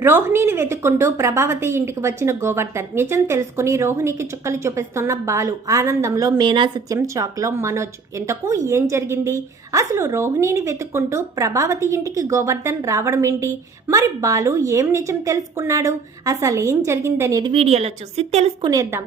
రోహిణిని వెతుక్కుంటూ ప్రభావతి ఇంటికి వచ్చిన గోవర్ధన్. నిజం తెలుసుకుని రోహిణికి చుక్కలు చూపిస్తున్న బాలు ఆనందంలో మేనా సత్యం షాక్లో మనోజ్. ఇంతకు ఏం జరిగింది? అసలు రోహిణిని వెతుక్కుంటూ ప్రభావతి ఇంటికి గోవర్ధన్ రావడం ఏంటి? మరి బాలు ఏం నిజం తెలుసుకున్నాడు? అసలు ఏం జరిగిందనేది వీడియోలో చూసి తెలుసుకునేద్దాం.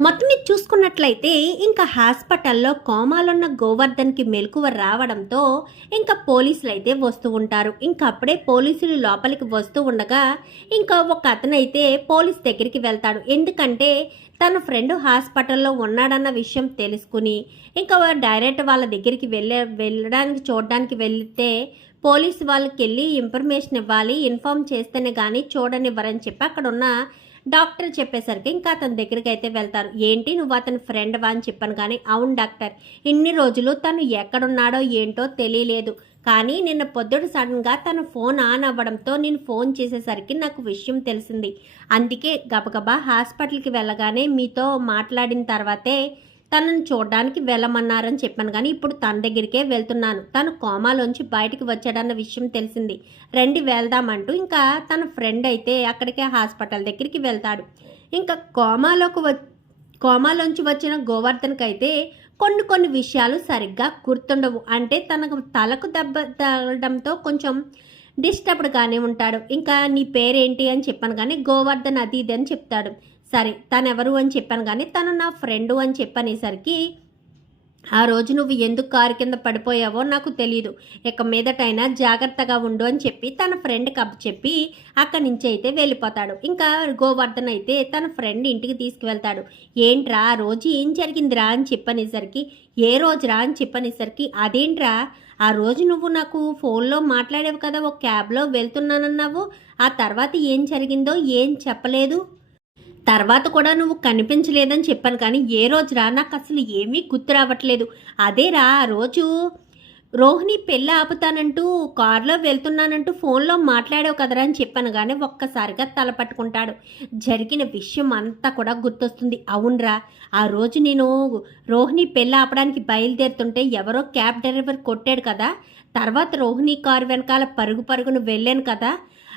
మొత్తం మీద చూసుకున్నట్లయితే ఇంకా హాస్పిటల్లో కోమాలున్న గోవర్ధన్కి మెలకువ రావడంతో ఇంకా పోలీసులు అయితే వస్తూ ఉంటారు. ఇంకా అప్పుడే పోలీసులు లోపలికి వస్తూ ఉండగా ఇంకా ఒక అతనైతే పోలీస్ దగ్గరికి వెళ్తాడు. ఎందుకంటే తన ఫ్రెండ్ హాస్పిటల్లో ఉన్నాడన్న విషయం తెలుసుకుని ఇంకా డైరెక్ట్ వాళ్ళ దగ్గరికి వెళ్ళే వెళ్ళడానికి చూడడానికి వెళ్తే పోలీసు వాళ్ళకి వెళ్ళి ఇన్ఫర్మేషన్ ఇవ్వాలి ఇన్ఫామ్ చేస్తేనే కానీ చూడనివ్వరని చెప్పి అక్కడ ఉన్న డాక్టర్ చెప్పేసరికి ఇంకా అతని దగ్గరికి అయితే వెళ్తారు. ఏంటి? నువ్వు అతని ఫ్రెండ్ వా అని చెప్పాను కానీ అవును డాక్టర్ ఇన్ని రోజులు తను ఎక్కడున్నాడో ఏంటో తెలియలేదు. కానీ నిన్న పొద్దుడు సడన్గా తన ఫోన్ ఆన్ అవ్వడంతో నేను ఫోన్ చేసేసరికి నాకు విషయం తెలిసింది. అందుకే గబగబా హాస్పిటల్కి వెళ్ళగానే మీతో మాట్లాడిన తర్వాతే తనను చూడడానికి వెళ్ళమన్నారని చెప్పాను కానీ ఇప్పుడు తన దగ్గరికే వెళ్తున్నాను. తను కోమాలోంచి బయటికి వచ్చాడన్న విషయం తెలిసింది. రండి వెళ్దామంటూ ఇంకా తన ఫ్రెండ్ అయితే అక్కడికే హాస్పిటల్ దగ్గరికి వెళ్తాడు. ఇంకా కోమాలోకి వ కోమాలోంచి వచ్చిన గోవర్ధన్కి అయితే కొన్ని కొన్ని విషయాలు సరిగ్గా గుర్తుండవు. అంటే తనకు తలకు దెబ్బ తగలడంతో కొంచెం డిస్టర్బ్డ్గానే ఉంటాడు. ఇంకా నీ పేరేంటి అని చెప్పాను కానీ గోవర్ధన్ అది ఇది అని చెప్తాడు. సరే తను ఎవరు అని చెప్పాను కానీ తను నా ఫ్రెండు అని చెప్పనేసరికి ఆ రోజు నువ్వు ఎందుకు కారు కింద పడిపోయావో నాకు తెలియదు ఇక మీదటైనా జాగ్రత్తగా ఉండు అని చెప్పి తన ఫ్రెండ్ కబ్ చెప్పి అక్కడి నుంచి అయితే వెళ్ళిపోతాడు. ఇంకా గోవర్ధన్ అయితే తన ఫ్రెండ్ ఇంటికి తీసుకువెళ్తాడు. ఏంట్రా ఆ రోజు ఏం జరిగిందిరా? అని చెప్పనేసరికి ఏ రోజురా? అని చెప్పనేసరికి అదేంట్రా? ఆ రోజు నువ్వు నాకు ఫోన్లో మాట్లాడావు కదా ఒక క్యాబ్లో వెళ్తున్నానన్నావు. ఆ తర్వాత ఏం జరిగిందో ఏం చెప్పలేదు? తర్వాత కూడా నువ్వు కనిపించలేదని చెప్పాను కానీ ఏ రోజురా నాకు అసలు ఏమీ గుర్తు రావట్లేదు. అదేరా ఆ రోజు రోహిణి పెళ్ళి ఆపుతానంటూ కారులో వెళ్తున్నానంటూ ఫోన్లో మాట్లాడావు కదరా అని చెప్పాను కానీ ఒక్కసారిగా తల పట్టుకుంటాడు. జరిగిన విషయం అంతా కూడా గుర్తొస్తుంది. అవునరా ఆ రోజు నేను రోహిణి పెళ్ళి ఆపడానికి బయలుదేరుతుంటే ఎవరో క్యాబ్ డ్రైవర్ కొట్టాడు కదా. తర్వాత రోహిణి కారు వెనకాల పరుగు పరుగును వెళ్ళాను కదా.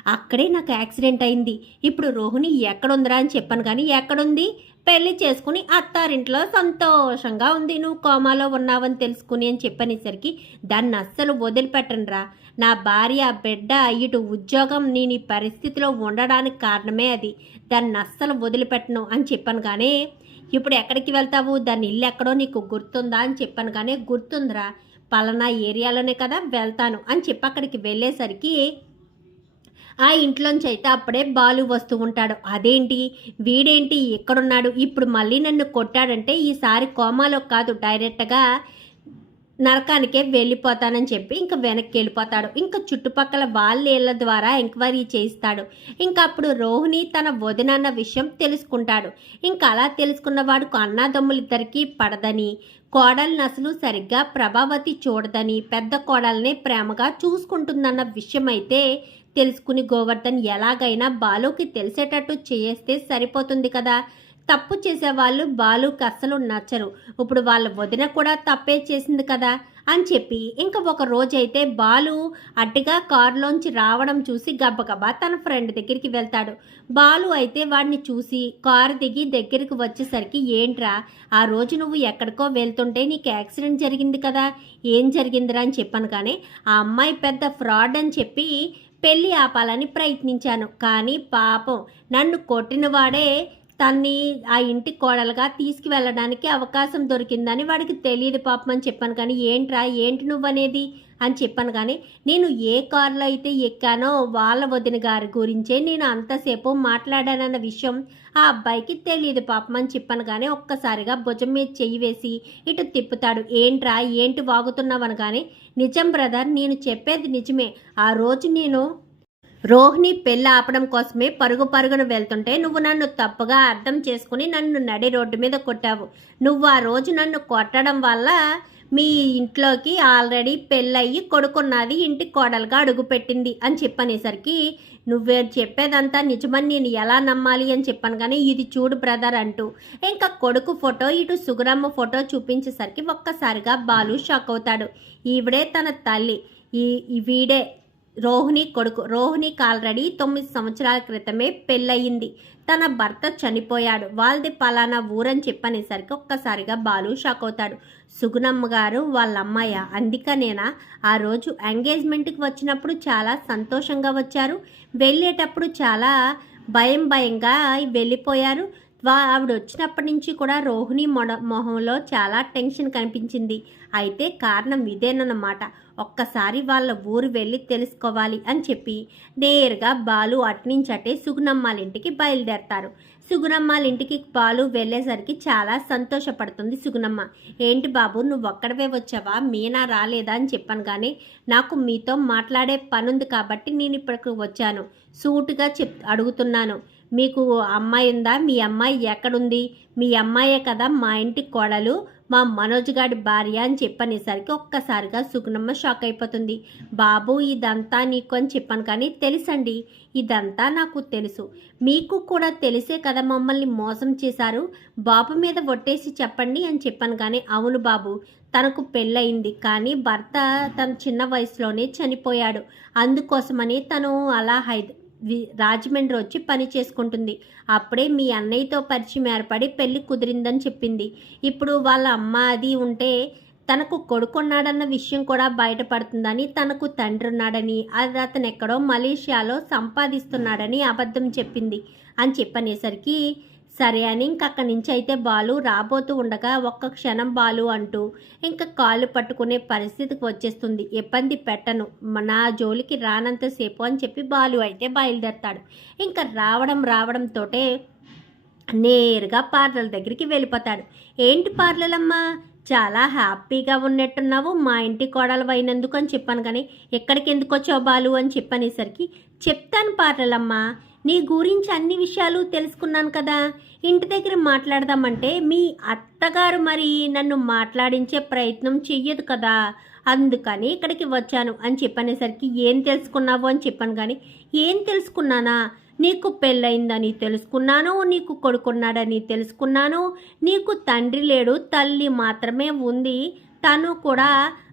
అక్కడే నాకు యాక్సిడెంట్ అయింది. ఇప్పుడు రోహిణి ఎక్కడుందిరా అని చెప్పాను కానీ ఎక్కడుంది? పెళ్ళి చేసుకుని అత్తారింట్లో సంతోషంగా ఉంది. నువ్వు కోమాలో ఉన్నావని తెలుసుకుని అని చెప్పనేసరికి దాన్ని అస్సలు వదిలిపెట్టనురా. నా భార్య బిడ్డ ఇటు ఉద్యోగం నేను ఈ పరిస్థితిలో ఉండడానికి కారణమే అది. దాన్ని అస్సలు వదిలిపెట్టను అని చెప్పాను కానీ ఇప్పుడు ఎక్కడికి వెళ్తావు? దాని ఇల్లు ఎక్కడో నీకు గుర్తుందా అని చెప్పాను కానీ గుర్తుందిరా. పలానా ఏరియాలోనే కదా వెళ్తాను అని చెప్పి అక్కడికి వెళ్ళేసరికి ఆ ఇంట్లోంచి అయితే అప్పుడే బాలు వస్తూ ఉంటాడు. అదేంటి? వీడేంటి? ఎక్కడున్నాడు? ఇప్పుడు మళ్ళీ నన్ను కొట్టాడంటే ఈసారి కోమాలో కాదు డైరెక్ట్గా నరకానికే వెళ్ళిపోతానని చెప్పి ఇంకా వెనక్కి వెళ్ళిపోతాడు. ఇంకా చుట్టుపక్కల వాళ్ళ ద్వారా ఎంక్వైరీ చేయిస్తాడు. ఇంకా అప్పుడు రోహిణి తన వదినన్న విషయం తెలుసుకుంటాడు. ఇంకా అలా తెలుసుకున్నవాడు అన్నాదమ్ములిద్దరికీ పడదని కోడల్ని అసలు సరిగ్గా ప్రభావతి చూడదని పెద్ద కోడల్నే ప్రేమగా చూసుకుంటుందన్న విషయం అయితే తెలుసుకుని గోవర్ధన్ ఎలాగైనా బాలుకి తెలిసేటట్టు చేస్తే సరిపోతుంది కదా. తప్పు చేసేవాళ్ళు బాలుకి అస్సలు నచ్చరు. ఇప్పుడు వాళ్ళ వదిన కూడా తప్పే చేసింది కదా అని చెప్పి ఇంకా ఒక రోజైతే బాలు అడ్డుగా కారులోంచి రావడం చూసి గబగబా తన ఫ్రెండ్ దగ్గరికి వెళ్తాడు. బాలు అయితే వాడిని చూసి కారు దిగి దగ్గరికి వచ్చేసరికి ఏంట్రా ఆ రోజు నువ్వు ఎక్కడికో వెళ్తుంటే నీకు యాక్సిడెంట్ జరిగింది కదా? ఏం జరిగిందిరా? అని చెప్పాను కానీ ఆ అమ్మాయి పెద్ద ఫ్రాడ్ అని చెప్పి పెళ్ళి ఆపాలని ప్రయత్నించాను. కానీ పాపం నన్ను కొట్టినవాడే తన్ని ఆ ఇంటి కోడలుగా తీసుకువెళ్ళడానికి అవకాశం దొరికిందని వాడికి తెలియదు పాపం అని చెప్పాను. కానీ ఏంట్రా ఏంటి నువ్వనేది? అని చెప్పాను కానీ నేను ఏ కారులో అయితే ఎక్కానో వాళ్ళ వదిన గారి గురించే నేను అంతసేపు మాట్లాడానన్న విషయం ఆ అబ్బాయికి తెలియదు పాపం అని చెప్పాను కానీ ఒక్కసారిగా భుజం మీద చెయ్యి వేసి ఇటు తిప్పుతాడు. ఏంట్రా ఏంటి వాగుతున్నావు? అనగానే నిజం బ్రదర్ నేను చెప్పేది నిజమే. ఆ రోజు నేను రోహిణి పెళ్ళి ఆపడం కోసమే పరుగు పరుగున వెళ్తుంటే నువ్వు నన్ను తప్పుగా అర్థం చేసుకుని నన్ను నడి రోడ్డు మీద కొట్టావు. నువ్వు ఆ రోజు నన్ను కొట్టడం వల్ల మీ ఇంట్లోకి ఆల్రెడీ పెళ్ళయి కొడుకున్నది ఇంటి కోడలుగా అడుగుపెట్టింది అని చెప్పనేసరికి నువ్వే చెప్పేదంతా నిజమని నేను ఎలా నమ్మాలి? అని చెప్పాను కానీ ఇది చూడు బ్రదర్ అంటూ. ఇంకా కొడుకు ఫోటో ఇటు సుగరమ్మ ఫోటో చూపించేసరికి ఒక్కసారిగా బాలు షాక్ అవుతాడు. ఈవిడే తన తల్లి. ఈ ఈ వీడే రోహిణి కొడుకు. రోహిణికి ఆల్రెడీ తొమ్మిది సంవత్సరాల క్రితమే పెళ్ళయింది. తన భర్త చనిపోయాడు. వాళ్ళది పలానా ఊరని చెప్పనేసరికి ఒక్కసారిగా బాలు షాక్ అవుతాడు. సుగుణమ్మ గారు వాళ్ళ అమ్మాయ అందుకనేనా? ఆ రోజు ఎంగేజ్మెంట్కి వచ్చినప్పుడు చాలా సంతోషంగా వచ్చారు. వెళ్ళేటప్పుడు చాలా భయం భయంగా వెళ్ళిపోయారు. వా ఆవిడ వచ్చినప్పటి నుంచి కూడా రోహిణి మొడ మొహంలో చాలా టెన్షన్ కనిపించింది. అయితే కారణం ఇదేనన్నమాట. ఒక్కసారి వాళ్ళ ఊరు వెళ్ళి తెలుసుకోవాలి అని చెప్పి నేరుగా బాలు అట్నించటే అటే సుగుణమ్మాల ఇంటికి బయలుదేరతారు. సుగుణమ్మాల ఇంటికి బాలు వెళ్ళేసరికి చాలా సంతోషపడుతుంది సుగుణమ్మ. ఏంటి బాబు నువ్వు ఒక్కడవే వచ్చావా? మీనా రాలేదా? అని చెప్పాను కానీ నాకు మీతో మాట్లాడే పనుంది కాబట్టి నేను ఇప్పటికి వచ్చాను. సూటుగా చెప్ అడుగుతున్నాను. మీకు అమ్మాయి ఉందా? మీ అమ్మాయి ఎక్కడుంది? మీ అమ్మాయే కదా మా ఇంటి కోడలు మా మనోజ్ గారి భార్య అని చెప్పనేసరికి ఒక్కసారిగా సుగుణమ్మ షాక్ అయిపోతుంది. బాబు ఇదంతా నీకు అని చెప్పాను కానీ తెలుసండి ఇదంతా నాకు తెలుసు. మీకు కూడా తెలిసే కదా మమ్మల్ని మోసం చేశారు. బాబు మీద ఒట్టేసి చెప్పండి అని చెప్పాను కానీ అవును బాబు తనకు పెళ్ళయింది కానీ భర్త తన చిన్న వయసులోనే చనిపోయాడు. అందుకోసమని తను అలా హైద రాజమండ్రి వచ్చి పని చేసుకుంటుంది. అప్పుడే మీ అన్నయ్యతో పరిచయం ఏర్పడి పెళ్ళి కుదిరిందని చెప్పింది. ఇప్పుడు వాళ్ళ అమ్మ అది ఉంటే తనకు కొడుకున్నాడన్న విషయం కూడా బయటపడుతుందని తనకు తండ్రి ఉన్నాడని అది అతను ఎక్కడో మలేషియాలో సంపాదిస్తున్నాడని అబద్ధం చెప్పింది అని చెప్పనేసరికి సరే అని ఇంకక్కడి నుంచి అయితే బాలు రాబోతూ ఉండగా ఒక్క క్షణం బాలు అంటూ ఇంకా కాళ్ళు పట్టుకునే పరిస్థితికి వచ్చేస్తుంది. ఇబ్బంది పెట్టను. నా జోలికి రానంతసేపు అని చెప్పి బాలు అయితే బయలుదేరతాడు. ఇంకా రావడం రావడంతోటే నేరుగా పార్లర్ దగ్గరికి వెళ్ళిపోతాడు. ఏంటి పార్లర్ అమ్మా చాలా హ్యాపీగా ఉన్నట్టున్నావు. మా ఇంటి కోడలు అయినందుకు అని చెప్పాను కానీ ఎక్కడికి ఎందుకు వచ్చావు బాలు? అని చెప్పనేసరికి చెప్తాను పార్లలమ్మా నీ గురించి అన్ని విషయాలు తెలుసుకున్నాను కదా. ఇంటి దగ్గర మాట్లాడదామంటే మీ అత్తగారు మరి నన్ను మాట్లాడించే ప్రయత్నం చెయ్యదు కదా. అందుకని ఇక్కడికి వచ్చాను అని చెప్పనేసరికి ఏం తెలుసుకున్నావు అని చెప్పాను కానీ ఏం తెలుసుకున్నానా? నీకు పెళ్ళయిందని తెలుసుకున్నాను నీకు కొడుకున్నాడని తెలుసుకున్నాను నీకు తండ్రి లేడు తల్లి మాత్రమే ఉంది తను కూడా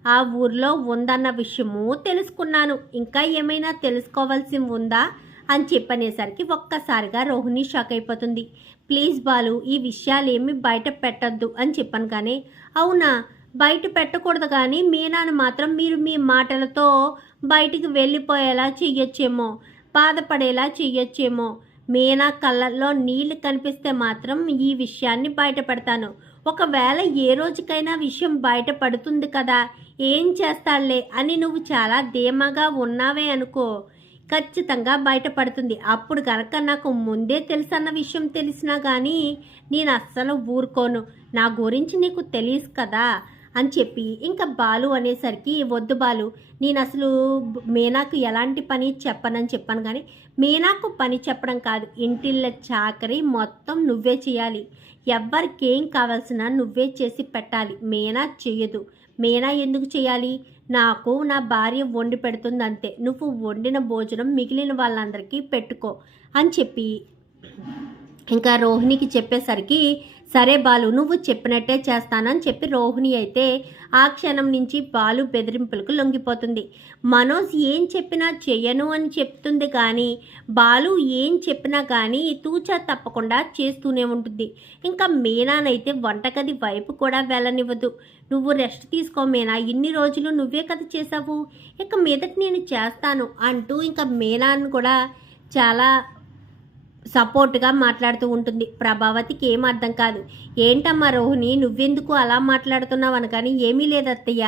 ఆ ఊర్లో ఉందన్న విషయము తెలుసుకున్నాను. ఇంకా ఏమైనా తెలుసుకోవాల్సి ఉందా? అని చెప్పనేసరికి ఒక్కసారిగా రోహిణి షాక్ అయిపోతుంది. ప్లీజ్ బాలు ఈ విషయాలు ఏమి బయట పెట్టద్దు అని చెప్పాను కానీ అవునా? బయట పెట్టకూడదు కానీ మీనాను మాత్రం మీరు మీ మాటలతో బయటికి వెళ్ళిపోయేలా చెయ్యొచ్చేమో బాధపడేలా చెయ్యొచ్చేమో. మీనా కళ్ళల్లో నీళ్ళు కనిపిస్తే మాత్రం ఈ విషయాన్ని బయట పెడతాను. ఒకవేళ ఏ రోజుకైనా విషయం బయటపడుతుంది కదా ఏం చేస్తాడులే అని నువ్వు చాలా ధీమాగా ఉన్నావే అనుకో. ఖచ్చితంగా బయటపడుతుంది. అప్పుడు కనుక నాకు ముందే తెలుసన్న విషయం తెలిసినా కానీ నేను అస్సలు ఊరుకోను. నా గురించి నీకు తెలియదు కదా అని చెప్పి ఇంకా బాలు అనేసరికి వద్దు బాలు నేను అసలు మీనాకు ఎలాంటి పని చెప్పనని చెప్పాను కానీ మీనాకు పని చెప్పడం కాదు. ఇంటిళ్ళ చాకరీ మొత్తం నువ్వే చేయాలి. ఎవ్వరికేం కావాల్సిన నువ్వే చేసి పెట్టాలి. మీనా చేయదు. మీనా ఎందుకు చేయాలి? నాకు నా భార్య వండి పెడుతుంది అంతే నువ్వు వండిన భోజనం మిగిలిన వాళ్ళందరికీ పెట్టుకో అని చెప్పి ఇంకా రోహిణికి చెప్పేసరికి సరే బాలు నువ్వు చెప్పినట్టే చేస్తానని చెప్పి రోహిణి అయితే ఆ క్షణం నుంచి బాలు బెదిరింపులకు లొంగిపోతుంది. మనోజ్ ఏం చెప్పినా చెయ్యను అని చెప్తుంది కానీ బాలు ఏం చెప్పినా కానీ తూచా తప్పకుండా చేస్తూనే ఉంటుంది. ఇంకా మీనానైతే వంటగది వైపు కూడా వెళ్ళనివ్వదు. నువ్వు రెస్ట్ తీసుకో మీనా ఇన్ని రోజులు నువ్వే కథ చేసావు ఇక మీదటి నేను చేస్తాను అంటూ ఇంకా మీనాను కూడా చాలా సపోర్ట్గా మాట్లాడుతూ ఉంటుంది. ప్రభావతికి ఏం అర్థం కాదు. ఏంటమ్మా రోహిణి నువ్వెందుకు అలా మాట్లాడుతున్నావు? అనగాని ఏమీ లేదు అత్తయ్య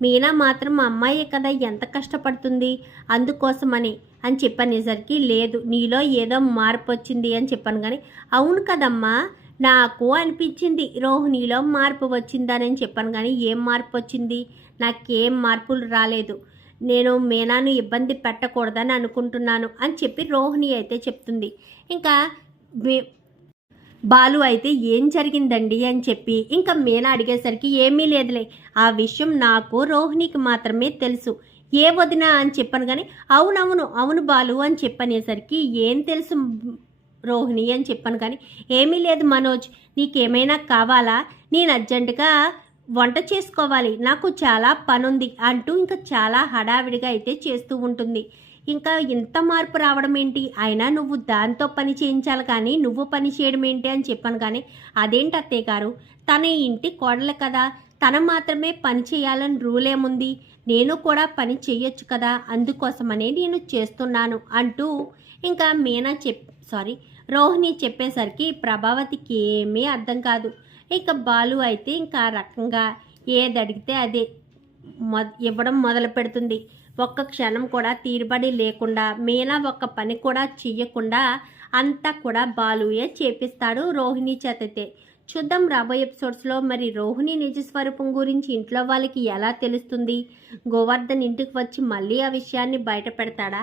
మీనా మాత్రం మా అమ్మాయే కదా ఎంత కష్టపడుతుంది? అందుకోసమని. అని చెప్పనేసరికి లేదు నీలో ఏదో మార్పు వచ్చింది అని చెప్పాను కానీ అవును కదమ్మా నాకు అనిపించింది రోహిణిలో మార్పు వచ్చిందని చెప్పాను కానీ ఏం మార్పు వచ్చింది? నాకేం మార్పులు రాలేదు. నేను మీనాను ఇబ్బంది పెట్టకూడదని అనుకుంటున్నాను అని చెప్పి రోహిణి అయితే చెప్తుంది. ఇంకా బాలు అయితే ఏం జరిగిందండి అని చెప్పి ఇంకా మీనా అడిగేసరికి ఏమీ లేదులే. ఆ విషయం నాకు రోహిణికి మాత్రమే తెలుసు. ఏ వదినా అని చెప్పాను కానీ అవునవును అవును బాలు అని చెప్పనేసరికి ఏం తెలుసు రోహిణి అని చెప్పాను కానీ ఏమీ లేదు మనోజ్ నీకేమైనా కావాలా? నేను అర్జెంటుగా వంట చేసుకోవాలి నాకు చాలా పనుంది అంటూ ఇంకా చాలా హడావిడిగా అయితే చేస్తూ ఉంటుంది. ఇంకా ఇంత మార్పు రావడం ఏంటి? అయినా నువ్వు దాంతో పని చేయించాలి కానీ నువ్వు పని చేయడం ఏంటి అని చెప్పాను కానీ అదేంటి అత్తయ్య గారు? తన ఇంటి కోడలు కదా తన మాత్రమే పని చేయాలని రూల్ ఏముంది? నేను కూడా పని చేయొచ్చు కదా అందుకోసమనే నేను చేస్తున్నాను అంటూ ఇంకా మీనా చెప్ సారీ రోహిణి చెప్పేసరికి ప్రభావతికి ఏమీ అర్థం కాదు. ఇక బాలు అయితే ఇంకా రకంగా ఏది అడిగితే అదే మొ ఇవ్వడం మొదలు పెడుతుంది. ఒక్క క్షణం కూడా తీరుబడి లేకుండా మీనా ఒక్క పని కూడా చెయ్యకుండా అంతా కూడా బాలుయే చేపిస్తాడు రోహిణి చేతతే. చూద్దాం రాబోయే ఎపిసోడ్స్లో మరి రోహిణి నిజ స్వరూపం గురించి ఇంట్లో వాళ్ళకి ఎలా తెలుస్తుంది? గోవర్ధన్ ఇంటికి వచ్చి మళ్ళీ ఆ విషయాన్ని బయట పెడతాడా?